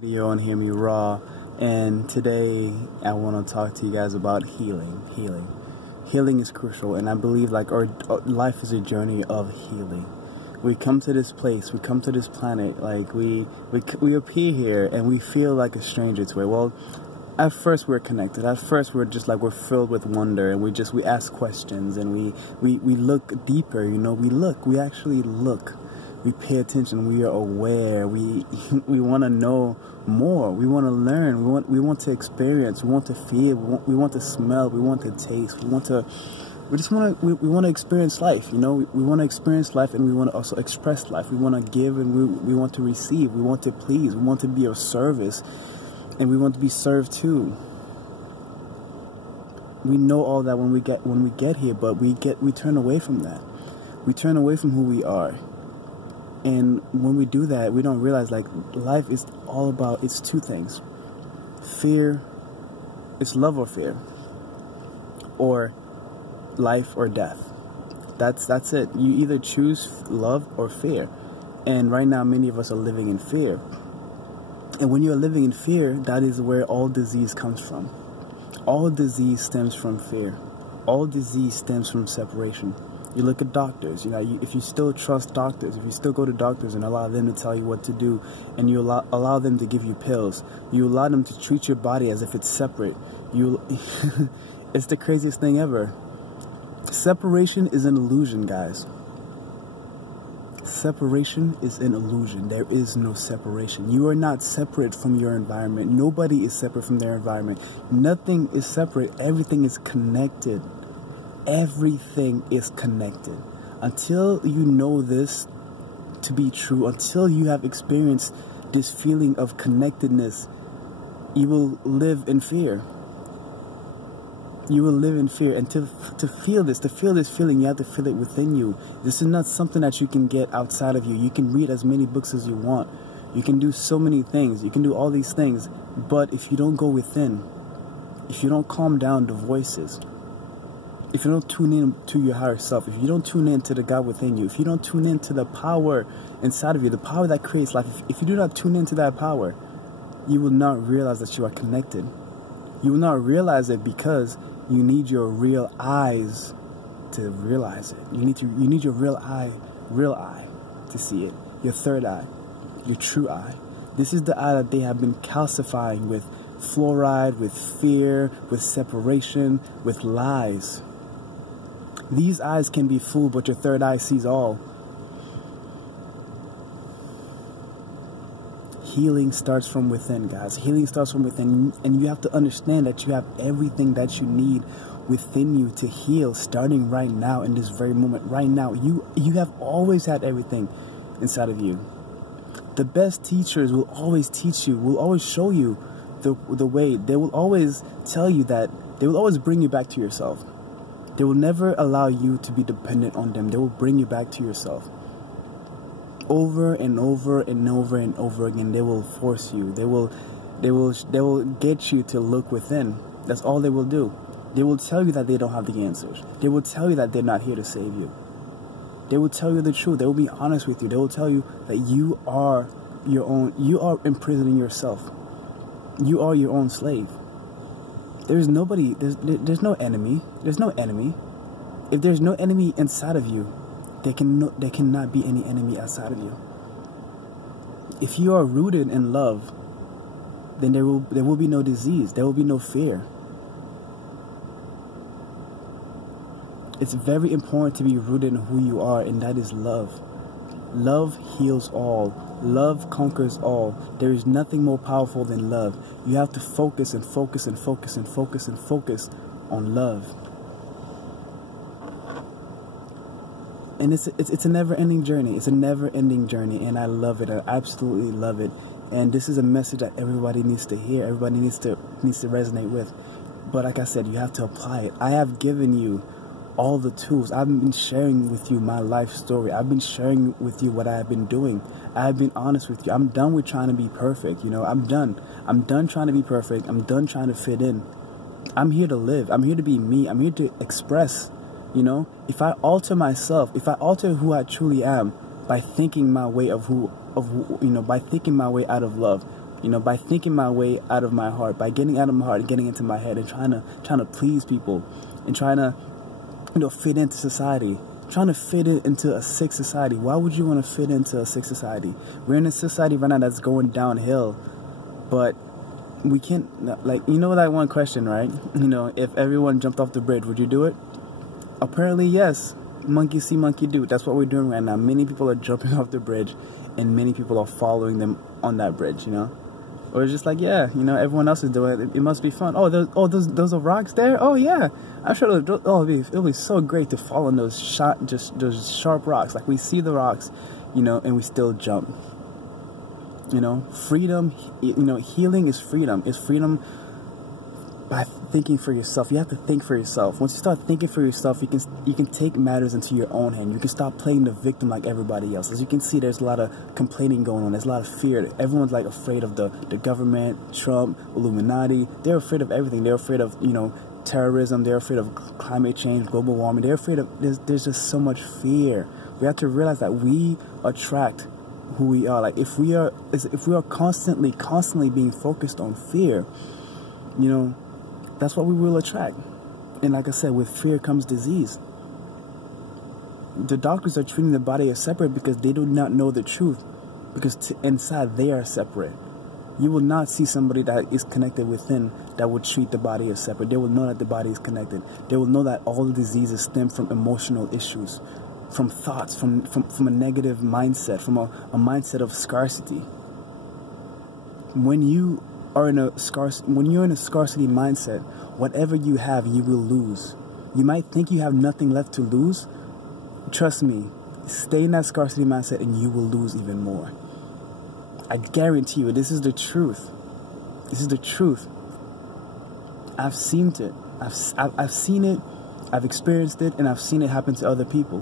Video and hear me raw, and today I want to talk to you guys about healing is crucial, and I believe like our life is a journey of healing. We come to this place, we come to this planet, like we appear here and we feel like a stranger to it. Well, at first we're connected, at first we're just like, we're filled with wonder, and we ask questions, and we look deeper, you know, we actually look. We pay attention. We are aware. We want to know more. We want to learn. We want to experience. We want to feel. We want to smell. We want to taste. We want to experience life. You know, we want to experience life, and we want to also express life. We want to give, and we want to receive. We want to please. We want to be of service, and we want to be served too. We know all that when we get here, but we turn away from that. We turn away from who we are. And when we do that, we don't realize like life is all about, it's two things. Fear, it's love or fear. Or life or death. That's it. You either choose love or fear. And right now many of us are living in fear. And when you're living in fear, that is where all disease comes from. All disease stems from fear. All disease stems from separation. You look at doctors, you know, if you still trust doctors, if you still go to doctors and allow them to tell you what to do, and you allow them to give you pills, you allow them to treat your body as if it's separate, it's the craziest thing ever. Separation is an illusion, guys. Separation is an illusion. There is no separation. You are not separate from your environment. Nobody is separate from their environment. Nothing is separate. Everything is connected. Everything is connected. Until you know this to be true, until you have experienced this feeling of connectedness, you will live in fear. You will live in fear. And to feel this feeling, you have to feel it within you. This is not something that you can get outside of you. You can read as many books as you want. You can do so many things. You can do all these things. But if you don't go within, if you don't calm down the voices, if you don't tune in to your higher self, if you don't tune in to the God within you, if you don't tune in to the power inside of you, the power that creates life, if you do not tune into that power, you will not realize that you are connected. You will not realize it because you need your real eyes to realize it. You need your real eye to see it. Your third eye, your true eye. This is the eye that they have been calcifying with fluoride, with fear, with separation, with lies. These eyes can be fooled, but your third eye sees all. Healing starts from within, guys. Healing starts from within, and you have to understand that you have everything that you need within you to heal, starting right now, in this very moment, right now. You have always had everything inside of you. The best teachers will always teach you, will always show you the way. They will always tell you that, they will always bring you back to yourself. They will never allow you to be dependent on them. They will bring you back to yourself. Over and over and over and over again, they will force you. They will get you to look within. That's all they will do. They will tell you that they don't have the answers. They will tell you that they're not here to save you. They will tell you the truth. They will be honest with you. They will tell you that you are your own. You are imprisoning yourself. You are your own slave. There's nobody. There's no enemy. There's no enemy. If there's no enemy inside of you, there cannot be any enemy outside of you. If you are rooted in love, then there will be no disease. There will be no fear. It's very important to be rooted in who you are, and that is love. Love heals all. Love conquers all. There is nothing more powerful than love. You have to focus and focus and focus and focus and focus on love. And it's a never-ending journey. It's a never-ending journey, and I love it. I absolutely love it. And this is a message that everybody needs to hear. Everybody needs to resonate with. But like I said, you have to apply it. I have given you all the tools. I've been sharing with you my life story. I've been sharing with you what I have been doing. I've been honest with you. I'm done with trying to be perfect. You know, I'm done. I'm done trying to be perfect. I'm done trying to fit in. I'm here to live. I'm here to be me. I'm here to express. You know, if I alter myself, if I alter who I truly am by thinking my way by thinking my way out of love, You know, by thinking my way out of my heart, by getting out of my heart and getting into my head and trying to please people and trying to, you know, fit into society. Trying to fit it into a sick society. Why would you want to fit into a sick society? We're in a society right now that's going downhill, but we can't, like, you know that one question, right? You know, if everyone jumped off the bridge, would you do it? Apparently, yes. Monkey see, monkey do. That's what we're doing right now. Many people are jumping off the bridge, and many people are following them on that bridge, you know? Or it's just like, yeah, you know, everyone else is doing it. It must be fun. Oh, those are rocks there? Oh, yeah. I'm sure it'll be so great to fall on those sharp rocks. Like, we see the rocks, you know, and we still jump. You know, freedom, you know, healing is freedom. It's freedom by thinking for yourself. You have to think for yourself. Once you start thinking for yourself, you can take matters into your own hand. You can stop playing the victim like everybody else. As you can see, there's a lot of complaining going on. There's a lot of fear. Everyone's like afraid of the government, Trump, Illuminati. They're afraid of everything. They're afraid of, you know, terrorism. They're afraid of climate change, global warming. They're afraid of, there's just so much fear. We have to realize that we attract who we are. Like, if we are constantly being focused on fear, you know, that's what we will attract. And like I said, with fear comes disease. The doctors are treating the body as separate because they do not know the truth. Because inside they are separate. You will not see somebody that is connected within that will treat the body as separate. They will know that the body is connected. They will know that all the diseases stem from emotional issues, from thoughts, from a negative mindset, from a mindset of scarcity. When you're in a scarcity mindset, whatever you have, you will lose. You might think you have nothing left to lose. Trust me, stay in that scarcity mindset and you will lose even more. I guarantee you, this is the truth. This is the truth. I've seen it. I've seen it. I've experienced it, and I've seen it happen to other people.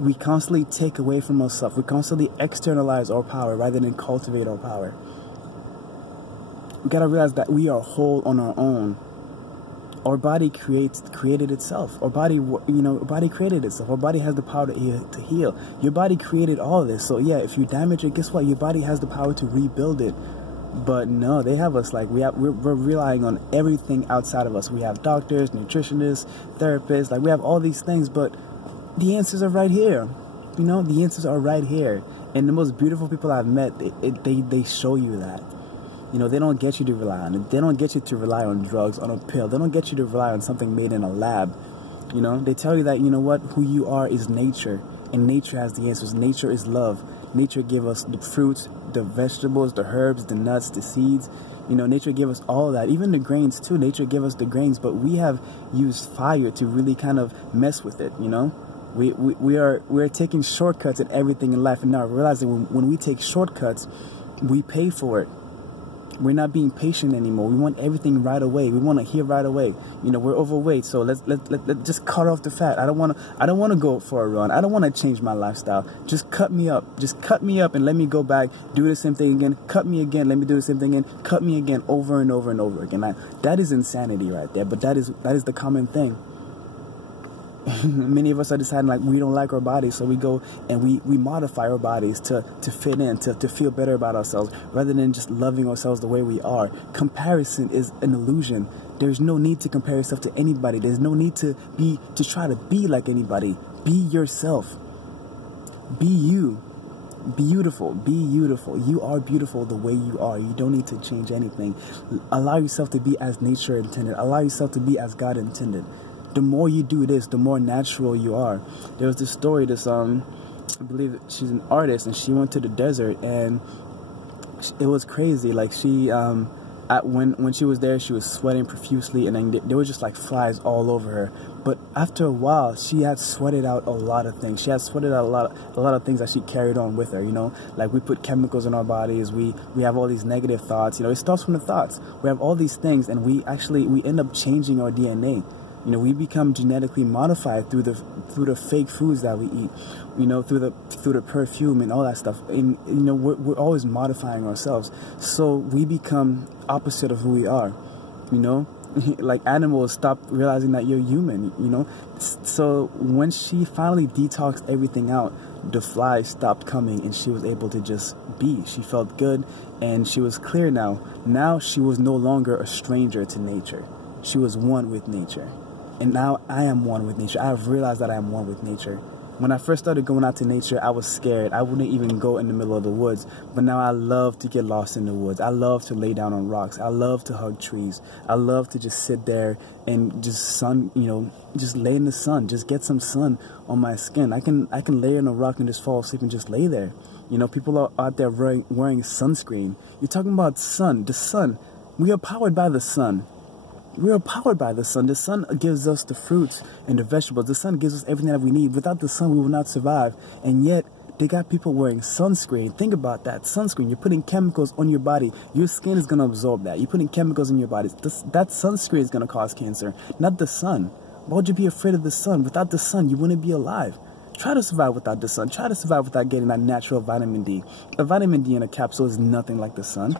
We constantly take away from ourselves. We constantly externalize our power rather than cultivate our power. We gotta realize that we are whole on our own. Our body created itself. Our body, our body created itself. Our body has the power to heal. Your body created all this. So yeah, if you damage it, guess what? Your body has the power to rebuild it. But no, they have us like we're relying on everything outside of us. We have doctors, nutritionists, therapists. Like, we have all these things, but the answers are right here. You know, the answers are right here. And the most beautiful people I've met, they show you that. You know, they don't get you to rely on it. They don't get you to rely on drugs, on a pill. They don't get you to rely on something made in a lab. You know, they tell you that, you know what, who you are is nature. And nature has the answers. Nature is love. Nature gives us the fruits, the vegetables, the herbs, the nuts, the seeds. You know, nature gives us all that. Even the grains, too. Nature gives us the grains. But we have used fire to really kind of mess with it, you know. We're taking shortcuts at everything in life. And now realizing when we take shortcuts, we pay for it. We're not being patient anymore. We want everything right away. We want to hear right away. You know, we're overweight, so let's just cut off the fat. I don't want to go for a run. I don't want to change my lifestyle. Just cut me up. Just cut me up and let me go back, do the same thing again. Cut me again. Let me do the same thing again. Cut me again, over and over and over again. That is insanity right there. But that is the common thing. Many of us are deciding like we don't like our bodies, so we go and we modify our bodies to fit in, to feel better about ourselves, rather than just loving ourselves the way we are. Comparison is an illusion. There's no need to compare yourself to anybody. There's no need to try to be like anybody. Be yourself. Be you. Beautiful. Be beautiful. You are beautiful the way you are. You don't need to change anything. Allow yourself to be as nature intended. Allow yourself to be as God intended. The more you do this, the more natural you are. There was this story, I believe she's an artist, and she went to the desert, and it was crazy. Like, she, when she was there, she was sweating profusely, and then there were just like flies all over her. But after a while, she had sweated out a lot of things. She had sweated out a lot of things that she carried on with her, you know? Like, we put chemicals in our bodies, we have all these negative thoughts, you know? It starts from the thoughts. We have all these things, and we end up changing our DNA. You know, we become genetically modified through the fake foods that we eat, you know, through the perfume and all that stuff. And, you know, we're always modifying ourselves. So we become opposite of who we are. you know? Like animals stop realizing that you're human, you know? So when she finally detoxed everything out, the flies stopped coming and she was able to just be. She felt good and she was clear now. Now she was no longer a stranger to nature. She was one with nature. And now I am one with nature. I have realized that I am one with nature. When I first started going out to nature, I was scared. I wouldn't even go in the middle of the woods. But now I love to get lost in the woods. I love to lay down on rocks. I love to hug trees. I love to just sit there and just just lay in the sun. Just get some sun on my skin. I can lay on a rock and just fall asleep and just lay there. You know, people are out there wearing sunscreen. You're talking about sun. The sun. We are powered by the sun. We are powered by the sun. The sun gives us the fruits and the vegetables. The sun gives us everything that we need. Without the sun, we will not survive. And yet, they got people wearing sunscreen. Think about that. Sunscreen. You're putting chemicals on your body. Your skin is going to absorb that. You're putting chemicals in your body. That sunscreen is going to cause cancer, not the sun. Why would you be afraid of the sun? Without the sun, you wouldn't be alive. Try to survive without the sun. Try to survive without getting that natural vitamin D. A vitamin D in a capsule is nothing like the sun.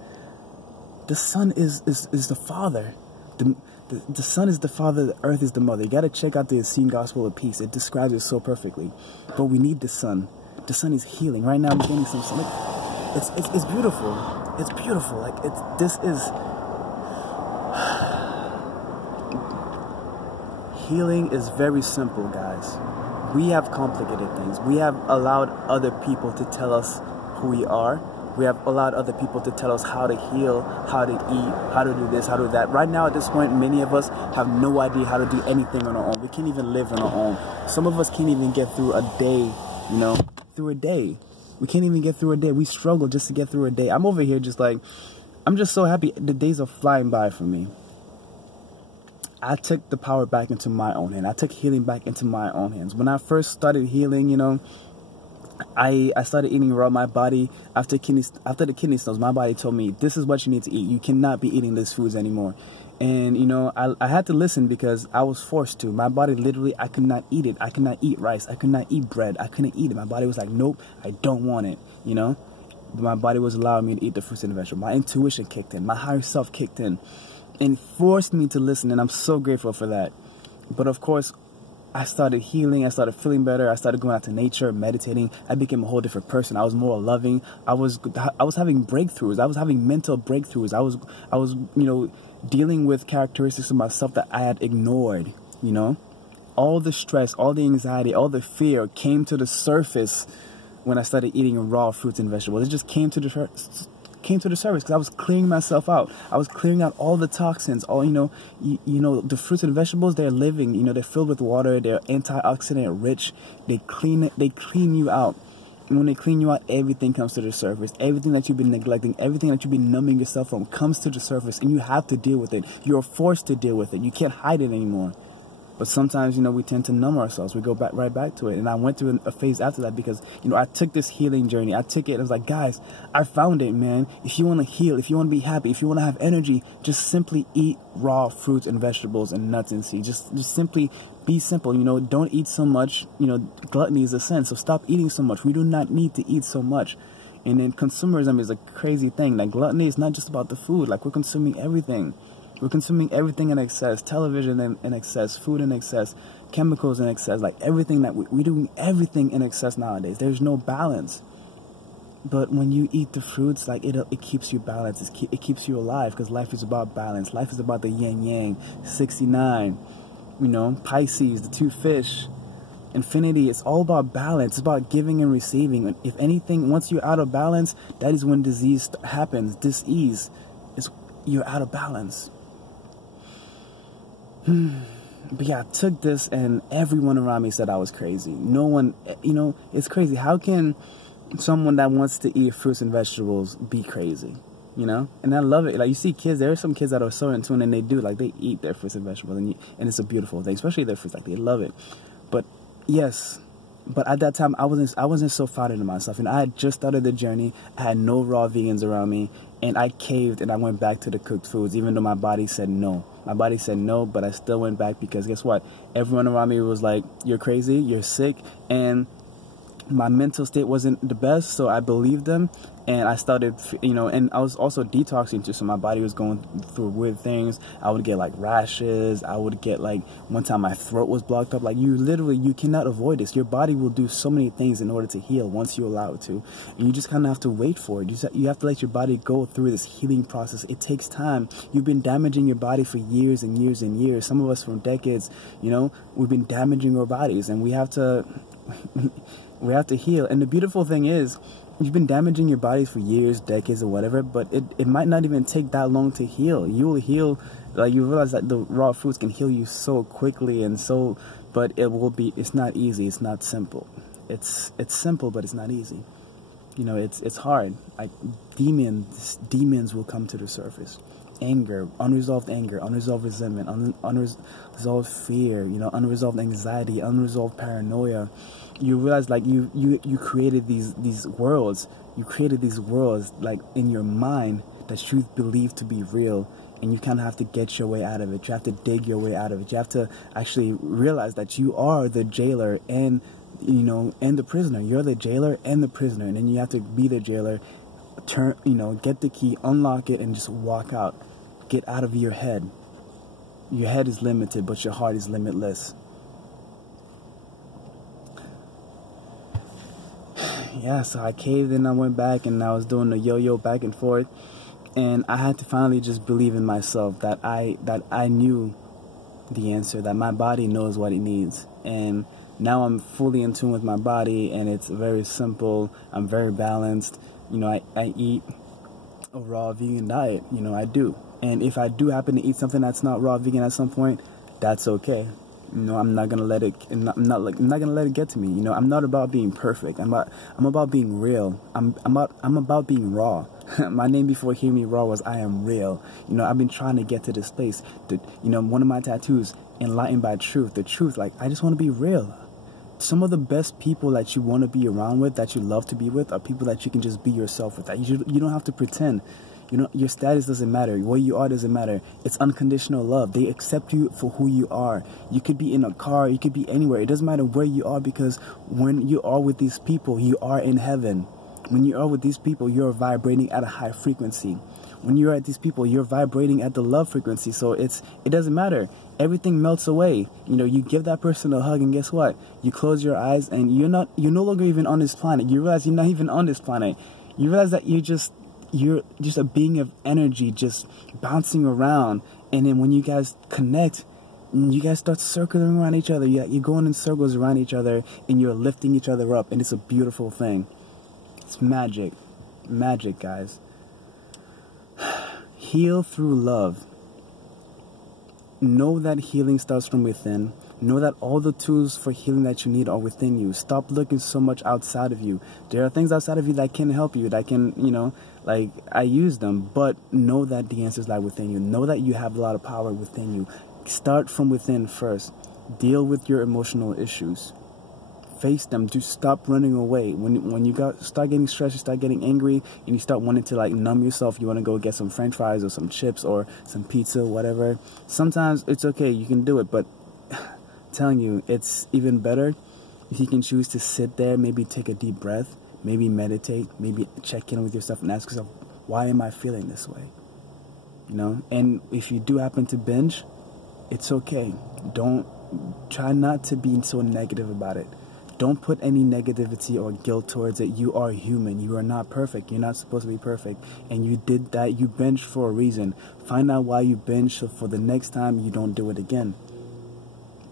The sun is the father. The sun is the father, the earth is the mother. You got to check out the Essene Gospel of Peace. It describes it so perfectly. But we need the sun. The sun is healing. Right now I'm getting some sun. It's beautiful. It's beautiful. Like this is healing is very simple, guys. We have complicated things. We have allowed other people to tell us who we are. We have allowed other people to tell us how to heal, how to eat, how to do this, how to do that. Right now, at this point, many of us have no idea how to do anything on our own. We can't even live on our own. Some of us can't even get through a day, you know, through a day. We can't even get through a day. We struggle just to get through a day. I'm over here just like, I'm just so happy. The days are flying by for me. I took the power back into my own hand. I took healing back into my own hands. When I first started healing, you know, I started eating raw. My body, after the kidney stones, my body told me, this is what you need to eat. You cannot be eating these foods anymore. And, you know, I had to listen because I was forced to. My body literally, I could not eat it. I could not eat rice. I could not eat bread. I couldn't eat it. My body was like, nope, I don't want it, you know. But my body was allowing me to eat the fruits and the vegetables. My intuition kicked in. My higher self kicked in and forced me to listen. And I'm so grateful for that. But, of course, I started healing. I started feeling better. I started going out to nature, meditating. I became a whole different person. I was more loving. I was having breakthroughs. I was having mental breakthroughs. I was, you know, dealing with characteristics of myself that I had ignored, you know. All the stress, all the anxiety, all the fear came to the surface when I started eating raw fruits and vegetables. It just came to the surface because I was clearing myself out. I was clearing out all the toxins, all, you know, the fruits and vegetables, they're living, you know, they're filled with water, they're antioxidant rich, they clean you out. And when they clean you out, everything comes to the surface. Everything that you've been neglecting, everything that you've been numbing yourself from comes to the surface, and you have to deal with it. You're forced to deal with it. You can't hide it anymore. But sometimes, you know, we tend to numb ourselves. We go right back to it. And I went through a phase after that because, you know, I took this healing journey. I took it and I was like, guys, I found it, man. If you want to heal, if you want to be happy, if you want to have energy, just simply eat raw fruits and vegetables and nuts and seeds. Just simply be simple. You know, don't eat so much. You know, gluttony is a sin. So stop eating so much. We do not need to eat so much. And then consumerism is a crazy thing. Like, gluttony is not just about the food. Like, we're consuming everything. We're consuming everything in excess, television in excess, food in excess, chemicals in excess, like everything that we're doing everything in excess nowadays. There's no balance. But when you eat the fruits, like it keeps you balanced. It keeps you alive because life is about balance. Life is about the yin yang, 69, you know, Pisces, the two fish, infinity. It's all about balance. It's about giving and receiving. If anything, once you're out of balance, that is when disease happens. Disease is you're out of balance. But yeah, I took this and everyone around me said I was crazy. No one, you know, it's crazy. How can someone that wants to eat fruits and vegetables be crazy, you know? And I love it. Like, you see kids, there are some kids that are so in tune and they do, like, they eat their fruits and vegetables and it's a beautiful thing, especially their fruits, like, they love it. But yes, but at that time, I wasn't so founded in myself. And I had just started the journey. I had no raw vegans around me. And I caved and I went back to the cooked foods, even though my body said no. My body said no, but I still went back because guess what? Everyone around me was like, you're crazy, you're sick. And my mental state wasn't the best, so I believed them, and I started, and I was also detoxing too, so my body was going through weird things. I would get like rashes. I would get like, one time my throat was blocked up. Like, you cannot avoid this. Your body will do so many things in order to heal once you allow it to, and you just kind of have to wait for it. You have to let your body go through this healing process. It takes time. You've been damaging your body for years and years and years. Some of us from decades, we've been damaging our bodies, and we have to we have to heal. And the beautiful thing is, you've been damaging your bodies for years, decades, or whatever, but it might not even take that long to heal. You will heal, like, you realize that the raw foods can heal you so quickly, but it's not easy, it's not simple. It's simple, but it's not easy. It's hard. Like, demons will come to the surface. Anger, unresolved resentment, unresolved fear, unresolved anxiety, unresolved paranoia. You realize, like, you created these worlds. You created these worlds, like, in your mind that you believe to be real, and you kind of have to get your way out of it. You have to dig your way out of it. You have to actually realize that you are the jailer and the prisoner. You're the jailer and the prisoner, and then you have to be the jailer. Get the key, unlock it, and just walk out. Get out of your head. Your head is limited, but your heart is limitless. Yeah, so I caved in, I went back, and I was doing the yo-yo back and forth, and I had to finally just believe in myself that I knew the answer, that my body knows what it needs. And now I'm fully in tune with my body, and it's very simple. I'm very balanced. I eat a raw vegan diet. I do. And if I do happen to eat something that's not raw vegan at some point, that's okay. I'm not gonna let it. I'm not gonna let it get to me. I'm not about being perfect. I'm about being real. I'm about being raw. My name before Hear Me Raw was I Am Real. I've been trying to get to this place. One of my tattoos, enlightened by truth. The truth. Like, I just want to be real. Some of the best people that you want to be around with, that you love to be with, are people that you can just be yourself with. That you don't have to pretend. Your status doesn't matter. What you are doesn't matter. It's unconditional love. They accept you for who you are. You could be in a car. You could be anywhere. It doesn't matter where you are, because when you are with these people, you are in heaven. When you are with these people, you're vibrating at a high frequency. When you're at these people, you're vibrating at the love frequency. So it doesn't matter. Everything melts away. You give that person a hug, and guess what? You close your eyes, and you're no longer even on this planet. You realize you're not even on this planet. You realize that you're just a being of energy, just bouncing around. And then when you guys connect, you guys start circling around each other. You're going in circles around each other, and you're lifting each other up, and it's a beautiful thing. It's magic. Magic, guys. Heal through love. Know that healing starts from within. Know that all the tools for healing that you need are within you. Stop looking so much outside of you. There are things outside of you that can help you, that can, like, I use them, but know that the answers lie within you. Know that you have a lot of power within you. Start from within first. Deal with your emotional issues. Face them. Do stop running away. When you start getting stressed, you start getting angry, and you start wanting to, like, numb yourself. You want to go get some French fries or some chips or some pizza, whatever. Sometimes it's okay. You can do it, but I'm telling you, it's even better if you can choose to sit there, maybe take a deep breath, maybe meditate, maybe check in with yourself and ask yourself, why am I feeling this way? And if you do happen to binge, it's okay. Try not to be so negative about it. Don't put any negativity or guilt towards it. You are human. You are not perfect. You're not supposed to be perfect. And you did that. You binged for a reason. Find out why you binged, so for the next time you don't do it again.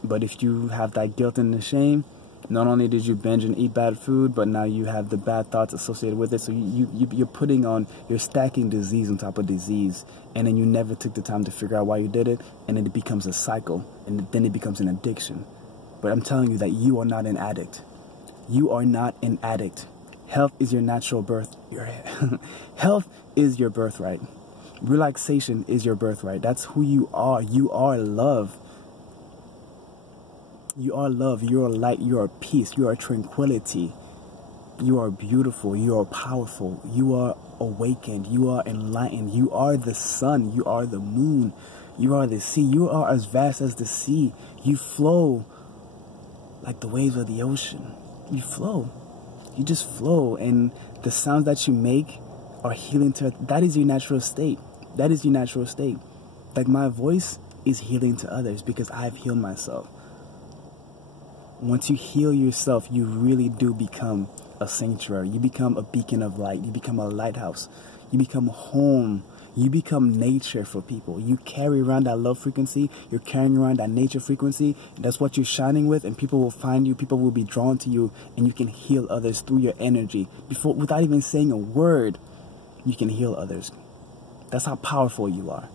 But if you have that guilt and the shame, not only did you binge and eat bad food, but now you have the bad thoughts associated with it. So you're stacking disease on top of disease. And then you never took the time to figure out why you did it. And then it becomes a cycle. And then it becomes an addiction. But I'm telling you that you are not an addict. You are not an addict. Health is your natural birth. Health is your birthright. Relaxation is your birthright. That's who you are. You are love. You are love. You are light. You are peace. You are tranquility. You are beautiful. You are powerful. You are awakened. You are enlightened. You are the sun. You are the moon. You are the sea. You are as vast as the sea. You flow like the waves of the ocean. You flow. You just flow, and the sounds that you make are healing to, that is your natural state. That is your natural state. Like my voice is healing to others because I've healed myself. Once you heal yourself, you really do become a sanctuary. You become a beacon of light. You become a lighthouse. You become home. You become nature for people. You carry around that love frequency. You're carrying around that nature frequency. That's what you're shining with, and people will find you. People will be drawn to you, and you can heal others through your energy. Without even saying a word, you can heal others. That's how powerful you are.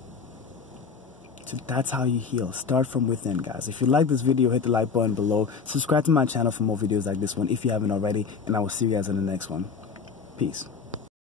So that's how you heal. Start from within, guys. If you like this video, hit the like button below. Subscribe to my channel for more videos like this one if you haven't already. And I will see you guys in the next one. Peace.